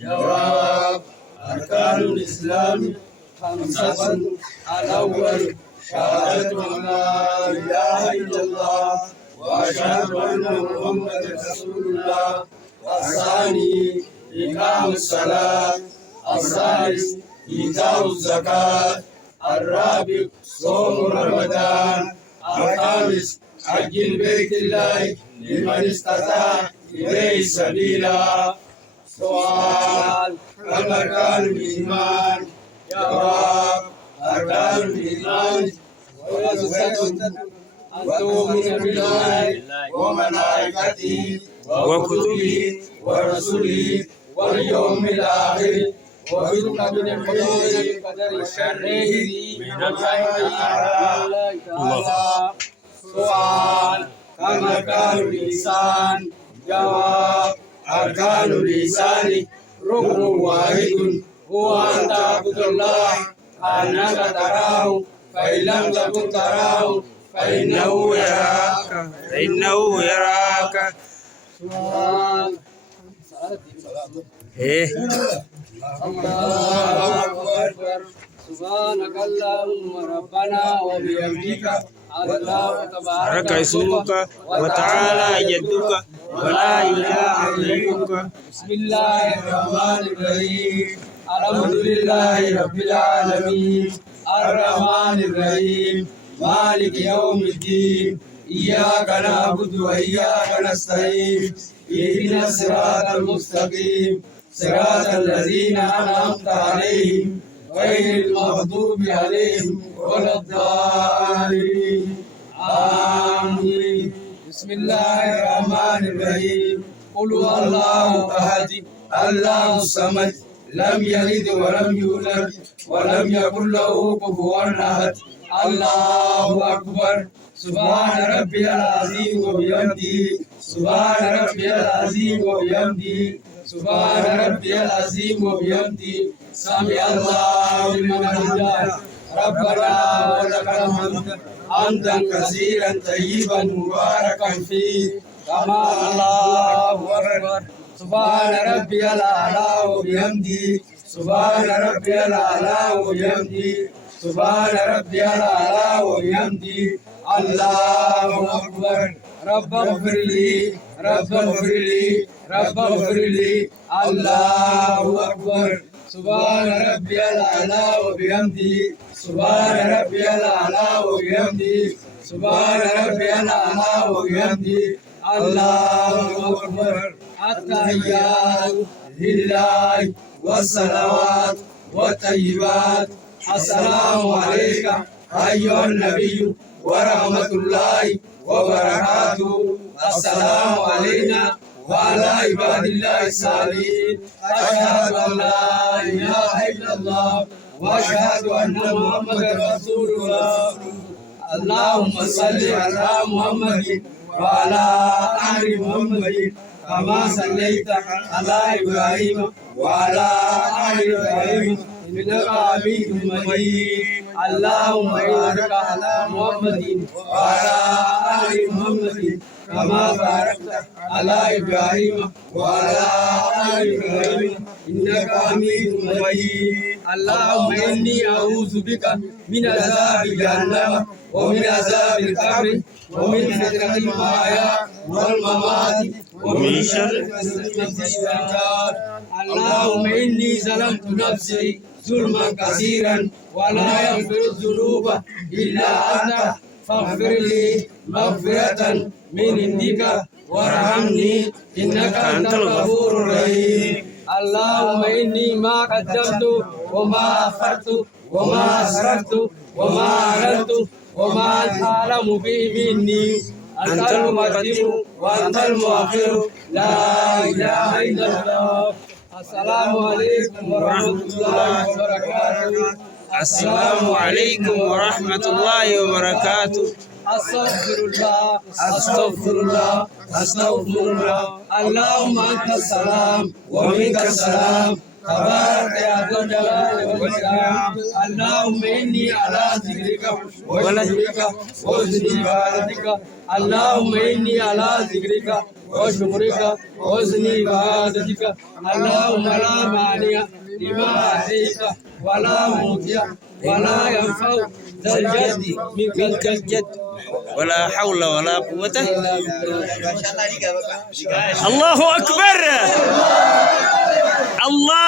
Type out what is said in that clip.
جواب. أركان الإسلام خمسة. الأول شهادة أن لا إله إلا الله وأشهد أن محمدا رسول الله. الثاني إقام الصلاة. الثالث إيتاء الزكاة. الرابع صوم رمضان. الخامس حج بيت الله لمن استطاع إليه سبيلا. سؤال: كم أركان الإيمان؟ جواب: أركان الإيمان أن تؤمن بالله وملائكته وكتبه ورسله واليوم الآخر وتؤمن بالقدر شره من الله تعالى. سؤال: كم أركان الإحسان؟ جواب: أركان الإحسان ركن واحد هو أن تعبد الله كأنك تراه فإن لم تكن تراه فإنه يراك. سؤال: الله أكبر. سبحانك اللهم ربنا وبحمدك الله تبارك اسمك وتعالى جدك ولا إله غيرك. بسم الله الرحمن الرحيم. الحمد لله رب العالمين الرحمن الرحيم مالك يوم الدين. إياك نعبد وإياك نستعين. اهدنا الصراط المستقيم صراط الذين أنعمت عليهم غير المغضوب عليهم ولا الضالين. آمين. بسم الله الرحمن الرحيم. قل هو الله أحد الله الصمد لم يلد ولم يولد ولم يكن له كفوا أحد. الله أكبر. سبحان ربي العظيم وبحمده. سبحان ربي العظيم وبحمده. سبحان ربي العظيم وبحمده. سمع الله لمن حمده. ربنا ولك الحمد حمدا كثيرا طيبا مباركا فيه كما الله أكبر. سبحان ربي الأعلى وبحمده. سبحان ربي الأعلى وبحمده. سبحان ربي الأعلى وبحمده. الله أكبر. رب اغفر لي رب اغفر لي رب اغفر لي. الله أكبر. سبحان ربي الأعلى وبحمده. سبحان ربي الأعلى وبحمده. سبحان ربي الأعلى وبحمده. الله أكبر. التحيات لله والصلوات والطيبات. السلام عليك أيها النبي ورحمة الله وبركاته. السلام علينا وعلى عباد الله الصالحين. أشهد أن لا إله إلا الله وأشهد أن محمدا رسول الله. اللهم صل على محمد وعلى آل محمد كما صليت على إبراهيم وعلى آل إبراهيم إنك حميد مجيد. اللهم بارك على محمد وعلى آل محمد كما باركت على إبراهيم وعلى آل إبراهيم إنك حميد مجيد. اللهم إني أعوذ بك من عذاب جهنم ومن عذاب القبر ومن فتنة المحيا والممات ومن شر الدجال. اللهم إني ظلمت نفسي ظلما كثيرا ولا يغفر الذنوب إلا أنت فاغفر لي مغفرة من عندك وارحمني إنك أنت الغفور الرحيم. اللهم إني ما قدمت وما أخرت وما أسررت وما أعلنت وما تعلم به مني. أنت المقدم وأنت المؤخر لا إله إلا الله. السلام عليكم ورحمة الله وبركاته. السلام عليكم ورحمة الله وبركاته. أستغفر الله أستغفر الله أستغفر الله. اللهم أنت السلام ومنك السلام تبارك يا ذا الجلال والإكرام. اللهم إني على ذكرك وشكرك وحسن عبادتك. اللهم إني على ذكرك وشكرك وحسن عبادتك اللهم لا مانع لما أعطيت ولا معطي ولا ينفع ذا الجد منك الجد ولا حول ولا قوة. الله أكبر. الله